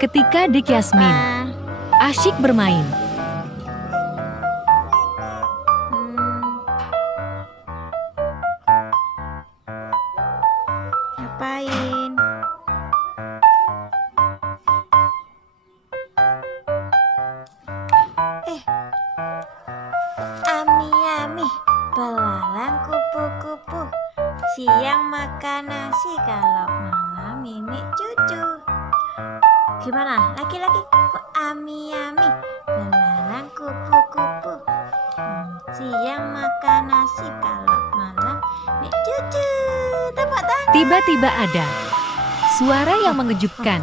Ketika Dik Yasmin asyik bermain, Ngapain? Ami-ami, belalang kupu-kupu. Siang makan nasi, kalau malam mimik cucu. Gimana? Laki-laki kok ami-ami, belalang kupu-kupu. Siang makan nasi, kalau malam mimik cucu. Tepuk tangan. tiba-tiba ada suara yang mengejutkan.